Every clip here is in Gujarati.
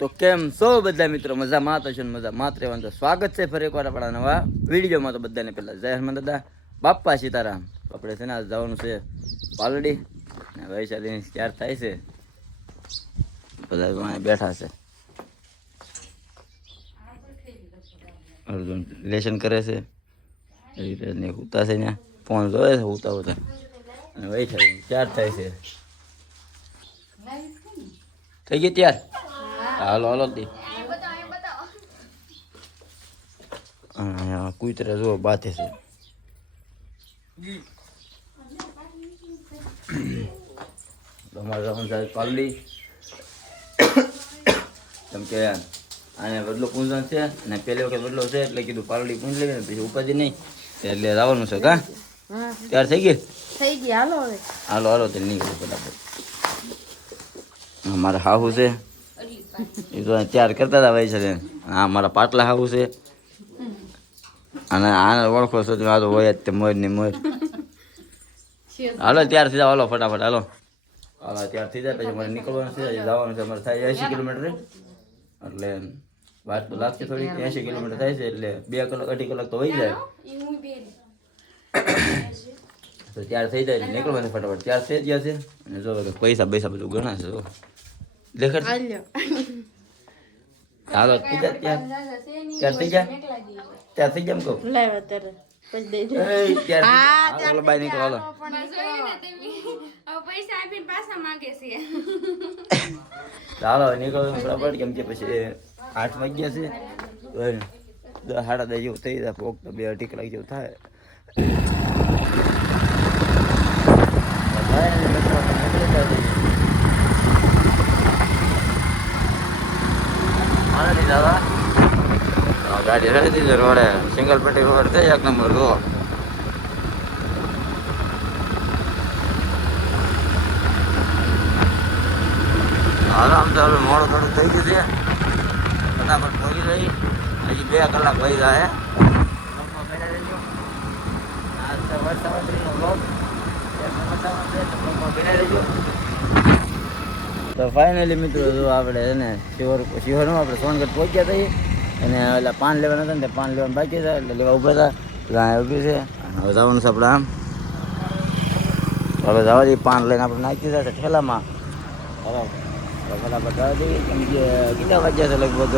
તો કેમ છો બધા મિત્રો? મજામાં તો છે ને મજામાં જ રહેવાનું. તો સ્વાગત છે ફરી એકવાર આપણા નવા વિડીયોમાં. તો બધાને પહેલા જય હનુમાન દાદા, બાપ્પા સીતારામ. આપણે છે ને આજ જવાનું છે પાલડી ને વૈશાલી તૈયાર થાય છે, બધા બેઠા છે. અર્જુન લેશન કરે છે, ઉતા છે ને ફોન જોવે છે ઉતા ઉતા, અને વૈશાલી તૈયાર થાય છે. થઈ ગઈ ત્યાર? હાલો હાલો દી. કુતરા જો બાથે છે. તમારે જવાનું છે પાલડી, કેમ કે આને બદલો પૂંજવાનું છે અને પહેલી વખત બદલો છે એટલે કીધું પાલડી પૂંજ લેવી ને પછી ઉપાધિ નહીં, એટલે જવાનું છે. કા ત્યાર થઈ ગઈ? થઈ ગઈ. હાલો હવે હાલો હાલો તે નીકળે બરાબર. મારા હાહુ છે એ તો તૈયાર કરતા હતા ભાઈ છે. હા મારા પાટલા હાહુ છે, અને આને ઓળખો છો આ તો હોય જ તે મોર ની મોર. હાલો તૈયાર થઈ જાવ, હાલો ફટાફટ હાલો. હાલો તૈયાર થઈ જાય પછી મારે નીકળવાનું છે, જવાનું છે. અમારે થાય 80 કિલોમીટર, એટલે વાત તો લાગશે થોડી. 80 કિલોમીટર થાય છે એટલે 2 કલાક 2.5 કલાક તો વહી જાય. તો તૈયાર થઈ જાય નીકળવાનું ફટાફટ. તૈયાર થઈ ગયા છે અને જો પૈસા પૈસા બધું ગણાશે. જો દેખાડ હાલો થઈ જાય તૈયાર થઈ ગયા, તૈયાર થઈ ગયા એમ કહું. બાય નીકળો હાલો. ચાલો નીકળો ફટાફટ, કેમ કે પછી 8 વાગ્યા છે, 10:30 જેવું થઈ જાય. પોક તો 2-2.5 કલાક જેવું થાય. ગાડી રેડી દીધી રોડે, સિંગલ પટ્ટી રોડ છે, 1 નંબર. જો આરામ તો મોડું થોડું થઈ ગયું છે, ફટાફટ પહોંચી રહી. હજી 2 કલાક વહી જાય. તો ફાઇનલી મિત્રો જો આપણે છે ને શિહોરમાં આપણે સોનગઢ પહોંચ્યા થઈએ, અને એટલે પાન લેવાના હતા ને તે પાન લેવાનું બાકી હતા એટલે લેવા ઊભા હતા. ત્યાં ઊભી છે, હવે જવાનું છે આપણે આમ. હવે જવા દઈએ, પાન લઈને આપણે નાખી દીધા છે ઠેલામાં. બરાબર ફટાફટ જવા દઈએ, કેમ કે કેટલા વાગ્યા છે? લગભગ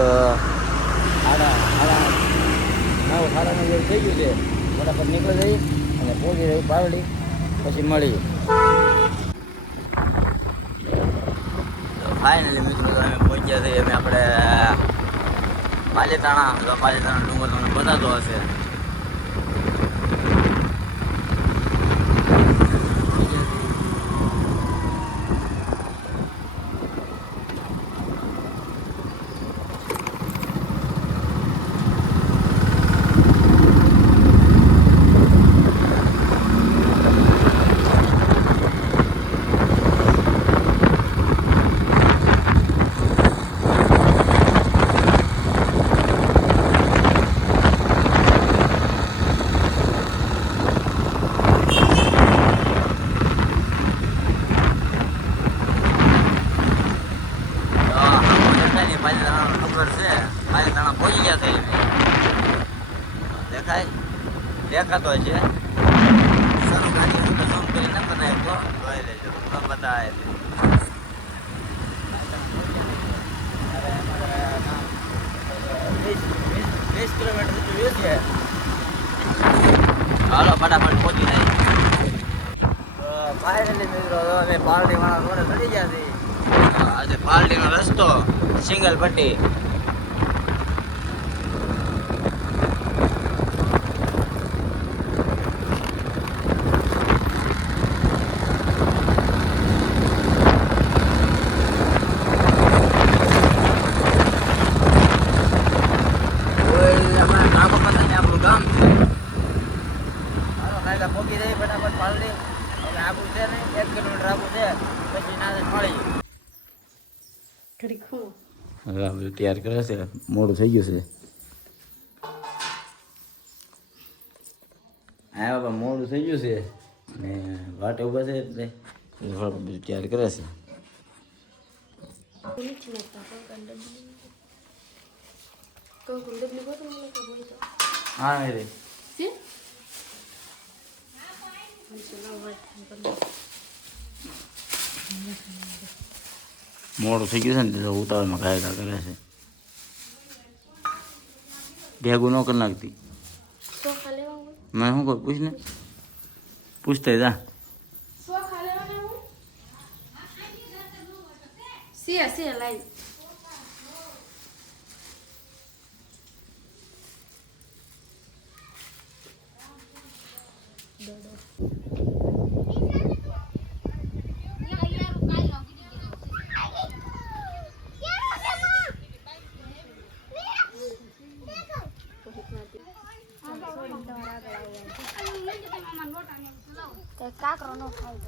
9:30 જેવું થઈ ગયું છે. ફટાફટ નીકળી જઈએ અને પહોંચી રહી પાલડી, પછી મળીએ. ફાઇનલી મિત્રો અમે પહોંચ્યા છીએ. અમે આપણે પાલીતાણા ડુંગર તમને બતાતો હશે. પાલીતાણા પહોંચી ગયા છે. દેખાતો છે. સારું ગાડી ઝૂમ કરી ન બનાવી તો જોઈ લેજો, બતાવે છે. 20 કિલોમીટર જેવું છે. હાલો ફટાફટ પહોંચી જાય. ફાઇનલી મિત્રો અમે પાલડીવાળા રોડે ચડી ગયા છીએ. આજે પાલડીનો રસ્તો સિંગલ પટ્ટી. પહોંચી જઈએ ફટાફટ પાલડી. હવે આગું છે ને 1 કિલોમીટર આગું છે, પછી ના મળી. હવે આ બધું તૈયાર કરે છે, મોડું થઈ ગયું છે. હા બાબા મોડું થઈ ગયું છે અને વાટે ઊભા છે એટલે બધું તૈયાર કરે છે. હા રે મોડું થઈ ગયું છે ને તો ઉતાવળમાં કાયદા કરે છે ભેગું ન કરી નાખતી મેં શું કહું પૂછ ને પૂછતા જા કાકરો નો ખાઈ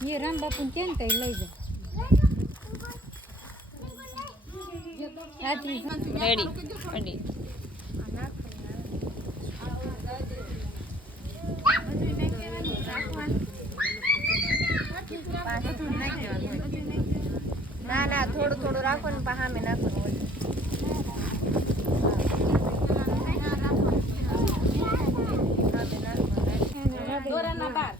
ये राम बापू केम कई लई जा रेडी रेडी ના ના થોડું થોડું રાખો ને પાહામે નાખવાનું હોય દોરાના બાર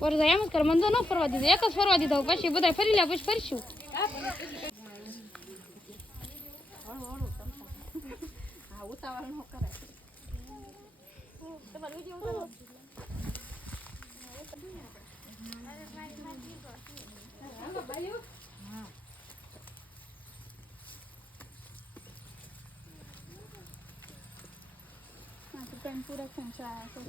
પર એમ જ કર મંદો ન ફરવા દીધો એક જ ફરવા દીધો પછી બધા ફરી લે પછી ફરશું ઉતાવળ ન કરે તમારો વિડિયો ઉતારો पूरा खंचा है तो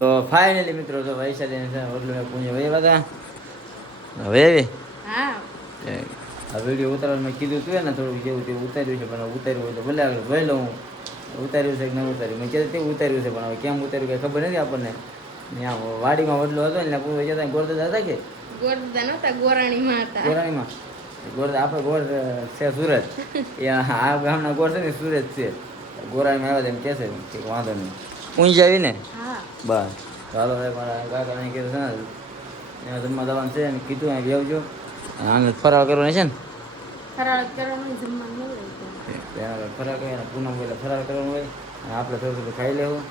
તો ફાઇનલી મિત્રો તો વૈશાલી ને ઓટલું પૂંજે વહી બધા હવે હા આ વિડીયો ઉતારવાનું મેં કીધું તું ને થોડુંક જેવું તેવું ઉતાર્યું છે પણ ઉતાર્યું હોય તો ભલે આગળ જોઈ લઉં ઉતાર્યું છે કે ન ઉતાર્યું મેં કીધું તેવું ઉતાર્યું છે પણ હવે કેમ ઉતાર્યું કંઈ ખબર નથી આપણને ત્યાં વાડીમાં વડલો હતો ને પૂરો જતા ગોરદાદા હતા કે ગોરદાદા નહોતા ગોરાણીમાં હતા ગોરાણીમાં ગોર આપણે ગોર છે સુરત એ આ ગામના ગોર છે ને સુરત છે ગોરાણીમાં આવ્યા એમ કહેશે કે વાંધો નહીં પૂંજ આવી ને બસ ચાલો હવે મારા કાકાને કીધું છે ને એમાં જમવા દવાનું છે ને કીધું અહીં બેવજો આને ફરાળ કરવાની છે ને ફરાળ કરવાનું જમવાનું ફરાળ કરે પૂનમ હોય ફરાળ કરવાનું હોય અને આપણે થોડું થોડું ખાઈ લેવું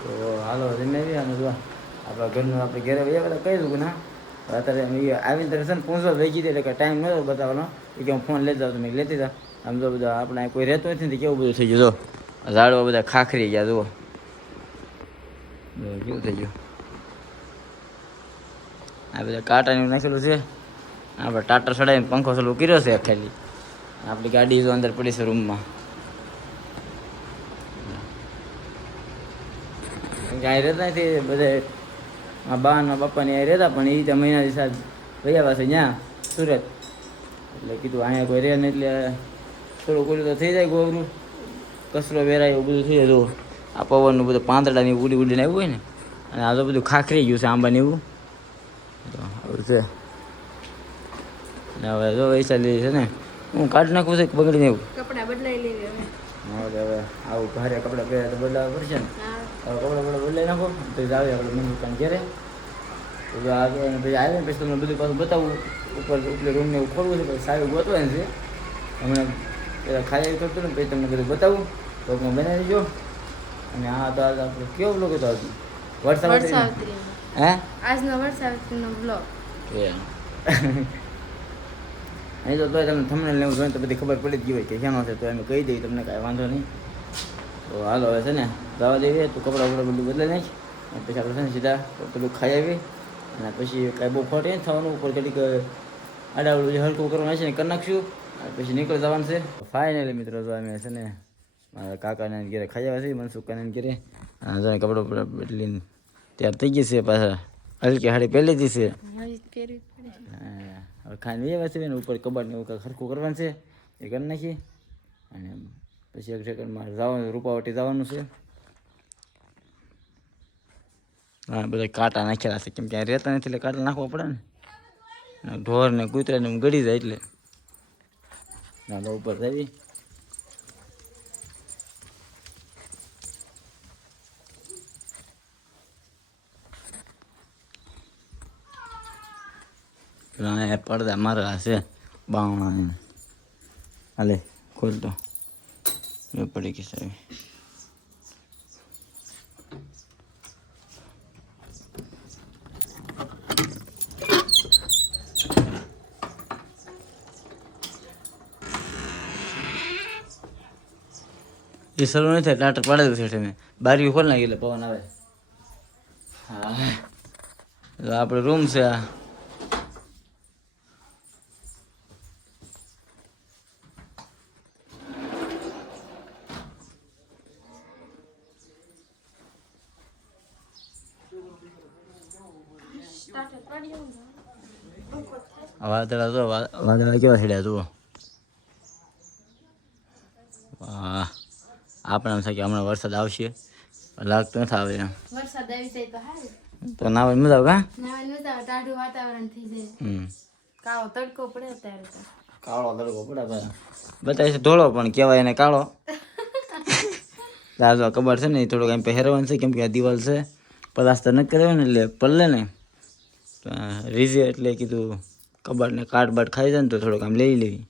તો હાલો જમી આવી અને જો આપણા ઘરનું આપણે ઘરે ભાઈ બધા કહી દઉં કે ના અત્યારે આવીને ત્યારે છે ને પહોંચવા વહી ગઈ એટલે કે ટાઈમ નહોતો બતાવવાનો એ કે હું ફોન લઈ જાઉં તો મેં લેતી હતા આમ જો બધા આપણે કોઈ રહેતું નથી ને કેવું બધું થઈ ગયું જો ઝાડવા બધા ખાખરી ગયા જુઓ કેવું થઈ ગયું આ બધા કાંટાનું નાખેલું છે આપણે ટાટર ચડાવીને પંખો ચાલુ કર્યો છે ખાલી આપણી ગાડી જો અંદર પડી છે રૂમમાં અહીં રહેતા નથી બધે આ બા ના બાપાને અહીં રહેતા પણ એ ત્યાં મહિનાથી સાહેબ ગયા પાસે ત્યાં સુરત એટલે કીધું અહીંયા કોઈ રહે ને એટલે થોડું કોરું તો થઈ જાય ગોબરું કચરો વેરાય એવું બધું થઈ જાય જો આ પવનનું બધું પાંદડાની ઉડી ઉડીને આવ્યું હોય ને અને આ તો બધું ખાખરી ગયું છે આંબાને એવું તો આવું છે ને હવે જો વૈશાલી છે ને હું કાઢી નાખું છું બગડીને એવું કપડા બદલાઈ લેવી હવે આવું ભારે કપડાં પહેરે તો બદલાવા પડશે ને હવે કપડાં બદલાઈ નાખો તો જ આવે આપણે મમ્મી દુકાન ઘેરે તો આગળ પછી આવે ને પછી તમને બધું પાછું બતાવું ઉપર ઉપલે રૂમને એવું ખોલવું છે પછી સારું ગોતવાનું છે હમણાં પેલા ખાઈ આવી કરતું ને પછી તમને બધું બતાવું બ્લોગમાં બનાવી દેજો. અને આ તો આજ આપણે કેવો બ્લોગ હતો આજનો? વરસાવત્રી હે આજનો વરસાવત્રીનો બ્લોગ. નહીં તો તોય તમને થંબનેલ ને એવું જોઈને તો બધી ખબર પડી જ ગઈ હોય કે શેનો છે, તો એમ કહી દઈએ તમને કાંઈ વાંધો નહીં. તો હાલો હવે છે ને જવા દઈએ, તો કપડાં બધું બદલાઈ નાખ અને પછી આપણે છે ને સીધા પેલું ખાઈ આવી અને પછી કાંઈ બહુ ખોટ નહીં થવાનું, ઉપર ઘડીક આડાવડું જે હલકું કરવાનું છે ને કરી નાખશું અને પછી નીકળી જવાનું છે. ફાઇનલી મિત્રો જો અમે છે ને મારા કાકાને ઘરે ખાઈ આવ્યા છે, મનસુખકાને ઘરે. અને જો કપડાં બદલીને તૈયાર થઈ ગઈ છે, પાછા હલકી હાડી પહેરી લીધી છે. હવે ખાઈને એ વસ્તુ ને ઉપર કબાટને એવું કાંઈ સરખું કરવાનું છે એ કરી નાખીએ અને પછી એક સેકન્ડમાં જવાનું રૂપાવટી જવાનું છે. હા બધા કાંટા નાખેલા છે કેમ કે આ રહેતા નથી એટલે કાંટા નાખવા પડે ને, ઢોર ને કૂતરાને ગળી જાય એટલે ના ઉપર આવી. પડદા મારેલા છે બાવણા, હાલે ખોલતો પડી ગઈ સાહેબ. એ સરું નથી થાય ટાટર પાડેલું છે મેં, બારી ખોલ નાખી એટલે પવન આવે. હા આપણો રૂમ છે આ. વાદળા જો વાદળા કેવા છેડ્યા જુઓ. વાહ આપણે એમ થાય કે હમણાં વરસાદ આવશે, લાગતો નથી આવે એમ. વરસાદ આવી જાય તો સારું, તો નાવાની મજા આવે. નાવાની મજા આવે, ટાઢું વાતાવરણ થઈ જાય. કાળો તડકો પડે ત્યારે તો કાળો તડકો પડે ભાઈ, બતાવે છે ધોળો પણ કહેવાય એને કાળો. દાદા કબાટ છે ને એ થોડુંક એમ પહેરવાનું છે કેમ કે આ દિવાલ છે પ્લાસ્ટર નથી કરાવ્યું ને એટલે પલ્લે ને રીઝે એટલે કીધું કબાટને કાટ બાટ ખાઈ જાય ને તો થોડુંક આમ લઈ લેવી.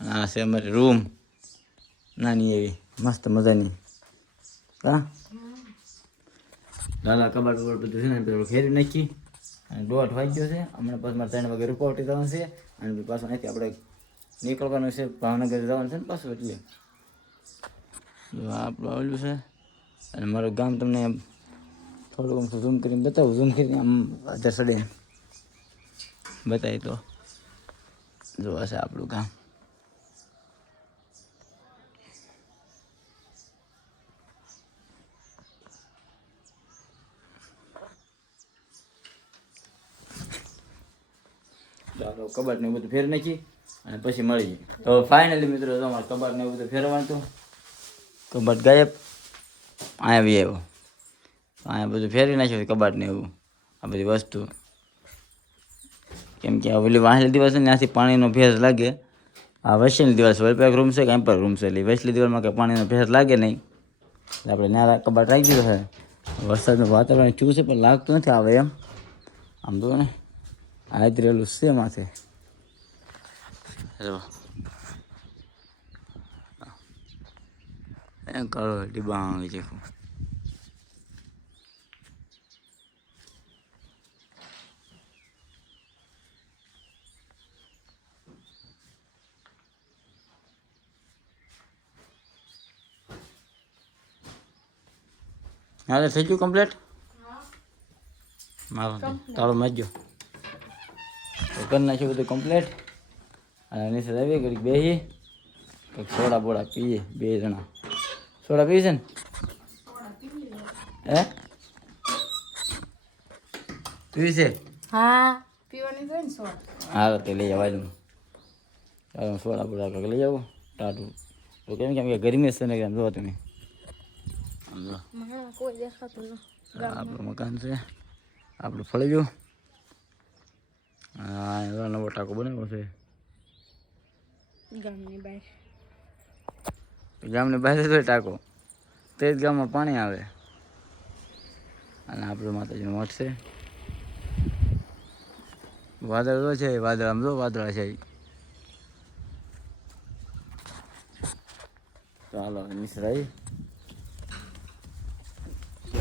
આ છે અમારી રૂમ નાની એવી મસ્ત મજાની. હા લાલા કબાટ ઉપર બધું છે ને પેલું ખેરી નાખી અને 1:30 વાગ્યો છે. હમણાં પછી મારે 3 વાગે રૂપાવટી જવાનું છે અને પાછું અહીંથી આપણે નીકળવાનું છે, ભાવનગર જવાનું છે ને પાછું. એટલે આપણું આવેલું છે અને મારું ગામ તમને થોડુંક આમ ઝૂમ કરીને બતાવું, ઝૂમ કરીને આમ આધાર સડે બતાવી તો જોવા છે આપણું ગામ. ચાલો કબાટ ને બધું ફેર નાખી અને પછી મળીએ. તો ફાઇનલી મિત્રો જો અમારે કબાટ ને બધું ફેરવાનું હતું, કબાટ ગાયબ, અહીંયા બી આવ્યો, અહીંયા બધું ફેરવી નાખ્યું કબાટ ને એવું આ બધી વસ્તુ. કેમ કે આ ઓલી વાંસલી દિવાલ છે ને ત્યાંથી પાણીનો ભેજ લાગે. આ વૈશ્યની દિવાલ છે, વલપેક રૂમ છે કે એમ પર રૂમ છે, એટલે વૈશ્યલી દિવાલમાં કંઈ પાણીનો ભેજ લાગે નહીં એટલે આપણે ત્યાં કબાટ રાખી દીધો છે. વરસાદનું વાતાવરણ ચૂ છે પણ લાગતું નથી આવે એમ. આમ જુઓ ને આ જ રહેલું છે માથે. એમ કરો ડીબા આવી છે. હા થઈ ગયું કમ્પ્લીટ. મારો તાળો મારજો તો કરી નાખ્યું બધું કમ્પ્લીટ. અને નીચે આવી ઘડીક બેસી કંઈક સોડા બોડા પીએ 2 જણા. સોડા પીએ છે ને હે પીવી છે? હા પીવાની હોય ને સોડા. હા તે લઈ આવવા સોડા બોડા કંઈક લઈ આવો ટાટું તો કેમ કેમ કે ગરમી છે ને કેમ જો તમે કોઈ દેખાતું ન. આપણું મકાન છે, આપણું ફળિયું. હા નવો ટાંકો બનાવ્યો છે ગામની બહાર. ગામની બહાર જ ટાંકો, તે જ ગામમાં પાણી આવે. અને આપણું માતાજીનું મઠ છે. વાદળ તો છે, વાદળ આમ જો વાદળા છે. ચાલો નિસરાઈ.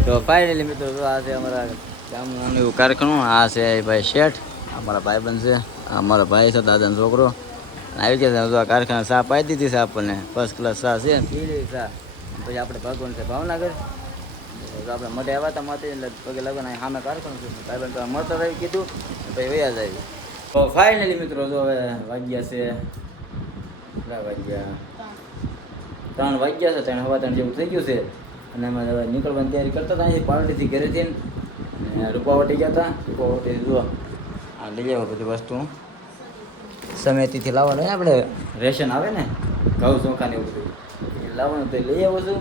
તો ફાઇનલી મિત્રો તો આ છે અમારા ગામનું નાનું એવું કારખાનું. આ છે ભાઈ શેઠ, અમારા ભાઈબંધ છે, આ અમારા ભાઈ છે, દાદાનો છોકરો. આવી ગયા છે કારખાના. ચા પાઈ દીધી છે આપણને, ફર્સ્ટ ક્લાસ ચા છે, પી લીધી ચા. પછી આપણે ભગવાન છે ભાવનગર, તો આપણે મઢે આવ્યા હતા માથે, એટલે પગે લગન સામે કારખાનું છે. ભાઈબંધ તો મળતો રહી કીધું, પછી વયા જાય. તો ફાઇનલી મિત્રો જો હવે વાગ્યા છે, કેટલા વાગ્યા? 3 વાગ્યા છે, 3 સવા 3 જેવું થઈ ગયું છે. અને અમે હવે નીકળવાની તૈયારી કરતા હતા અહીંથી પાલડીથી ઘરેથી. અને રૂપાવટી ગયા હતા. રૂપાવટી જુઓ આ લઈ આવો બધી વસ્તુ સમેતીથી લાવવાનું હોય ને, આપણે રેશન આવે ને ઘઉં ચોખા ને એવું બધું એ લાવવાનું, તો લઈ આવું છું.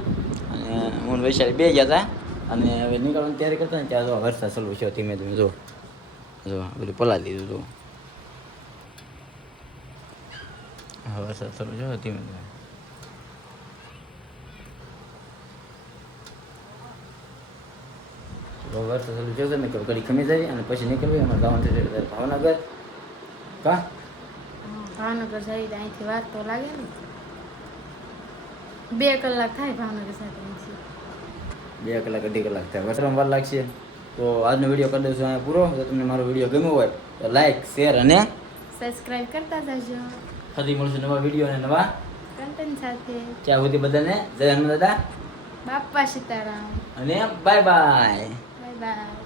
અને હું વૈશાલી બે ગયા હતા. અને હવે નીકળવાની તૈયારી કરતા ને ત્યાં જો વરસાદ ચાલુ છે ધીમે ધીમે. જો બધું પલાળી દીધું. જો હા વરસાદ ચાલુ છે ધીમે ધીમે. વરસાદ ચાલુ છે ને ઘડી ખમી જાય અને પછી નીકળવી. અમારે ગાવાનું છે ભાવનગર. કા ભાવનગર જાય તો અહીંથી વાર તો લાગે ને, 2 કલાક થાય ભાવનગર સાથે. 2 કલાક 2.5 કલાક થાય. વરસાદમાં વાર લાગશે. તો આજનો વિડીયો કરી દઉં છું અહીંયા પૂરો. જો તમને મારો વિડીયો ગમ્યો હોય તો લાઈક, શેર અને સબસ્ક્રાઇબ કરતા જજો. ફરી મળશું નવા વિડીયો અને નવા કન્ટેન્ટ સાથે. ત્યાં સુધી બધાને જય હનુમાન દાદા બાપ્પા સીતારામ. અને બાય બાય. Bye bye.